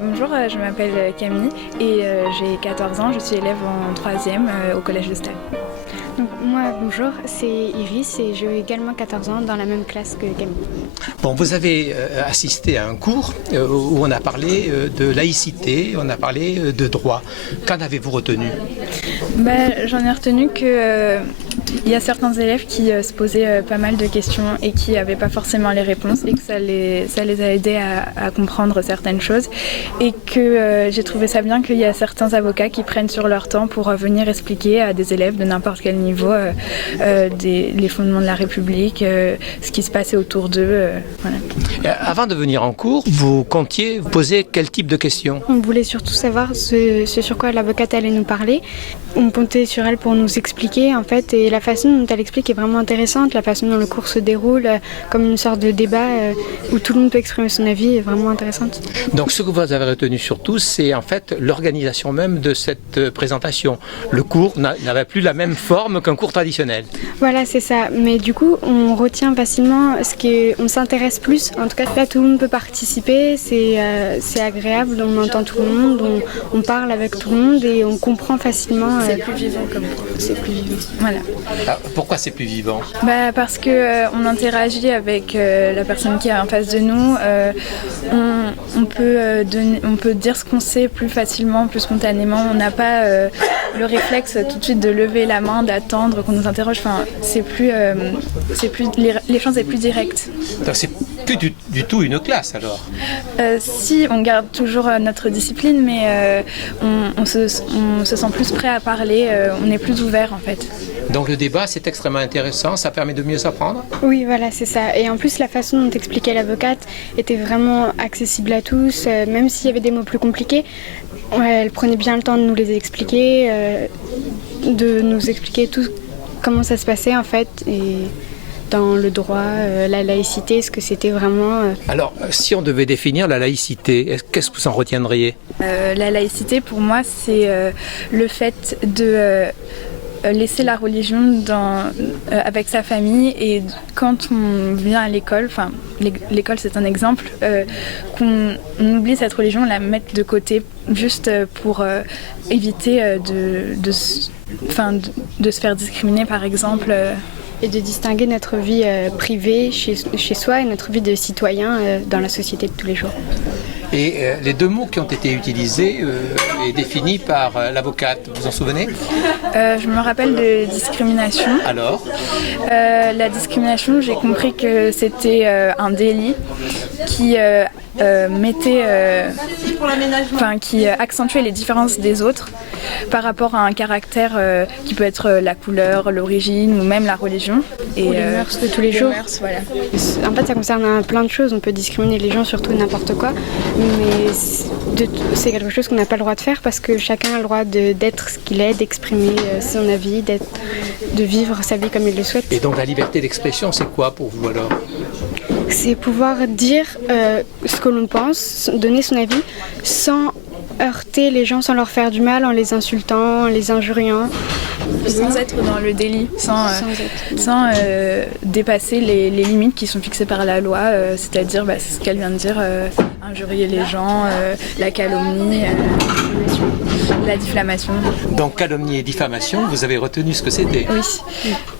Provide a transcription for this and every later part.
Bonjour, je m'appelle Camille et j'ai 14 ans, je suis élève en 3e au collège de Stal. Donc, moi, bonjour, c'est Iris et j'ai également 14 ans dans la même classe que Camille. Bon, vous avez assisté à un cours où on a parlé de laïcité, on a parlé de droit. Qu'en avez-vous retenu ? J'en ai retenu que il y a certains élèves qui se posaient pas mal de questions et qui n'avaient pas forcément les réponses et que ça les a aidés à comprendre certaines choses et que j'ai trouvé ça bien qu'il y a certains avocats qui prennent sur leur temps pour venir expliquer à des élèves de n'importe quel niveau les fondements de la République, ce qui se passait autour d'eux. Voilà. Avant de venir en cours, vous comptiez poser quel type de questions ? On voulait surtout savoir ce sur quoi l'avocate allait nous parler. On comptait sur elle pour nous expliquer en fait, et la façon dont elle explique est vraiment intéressante, la façon dont le cours se déroule comme une sorte de débat où tout le monde peut exprimer son avis est vraiment intéressante. Donc ce que vous avez retenu surtout, c'est en fait l'organisation même de cette présentation. Le cours n'avait plus la même forme qu'un cours traditionnel. Voilà, c'est ça, mais du coup on retient facilement on s'intéresse plus, en tout cas là tout le monde peut participer, c'est agréable, on entend tout le monde, on parle avec tout le monde et on comprend facilement. C'est plus vivant comme cours. C'est plus vivant. Voilà. Alors, pourquoi c'est plus vivant ? Parce que on interagit avec la personne qui est en face de nous. On peut dire ce qu'on sait plus facilement, plus spontanément. On n'a pas le réflexe tout de suite de lever la main, d'attendre qu'on nous interroge. Enfin, l'échange est plus direct. Donc c'est plus du tout une classe alors ? Si, on garde toujours notre discipline, mais on se sent plus prêt à parler, on est plus ouvert en fait. Donc le débat, c'est extrêmement intéressant, ça permet de mieux s'apprendre ? Oui, voilà, c'est ça. Et en plus, la façon dont expliquait l'avocate était vraiment accessible à tous, même s'il y avait des mots plus compliqués. Elle prenait bien le temps de nous les expliquer, de nous expliquer tout comment ça se passait en fait, et dans le droit, la laïcité, ce que c'était vraiment. Alors, si on devait définir la laïcité, qu'est-ce que vous en retiendriez ? La laïcité, pour moi, c'est le fait de laisser la religion avec sa famille, et quand on vient à l'école, enfin l'école c'est un exemple, qu'on oublie cette religion, la mettre de côté juste pour éviter de se faire discriminer par exemple. Et de distinguer notre vie privée chez soi et notre vie de citoyen dans la société de tous les jours. Et les deux mots qui ont été utilisés et définis par l'avocate, vous en souvenez ? Je me rappelle de discrimination. Alors ? La discrimination, j'ai compris que c'était un délit qui qui accentuait les différences des autres par rapport à un caractère qui peut être la couleur, l'origine ou même la religion. Ou les mœurs de tous les jours. Mœurs, voilà. En fait, ça concerne plein de choses. On peut discriminer les gens sur tout n'importe quoi, mais c'est quelque chose qu'on n'a pas le droit de faire parce que chacun a le droit d'être ce qu'il est, d'exprimer son avis, de vivre sa vie comme il le souhaite. Et donc la liberté d'expression, c'est quoi pour vous alors ? C'est pouvoir dire ce que l'on pense, donner son avis sans heurter les gens, sans leur faire du mal, en les insultant, en les injuriant. Sans être dans le délit, sans dépasser les limites qui sont fixées par la loi, c'est-à-dire ce qu'elle vient de dire, injurier les gens, la calomnie, la diffamation. Donc calomnie et diffamation, vous avez retenu ce que c'était ? Oui.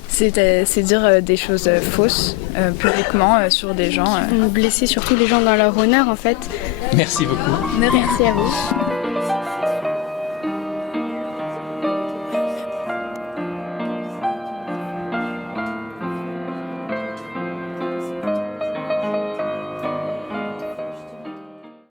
C'est dire des choses fausses publiquement sur des gens. Blesser surtout les gens dans leur honneur en fait. Merci beaucoup. De rien. Merci à vous.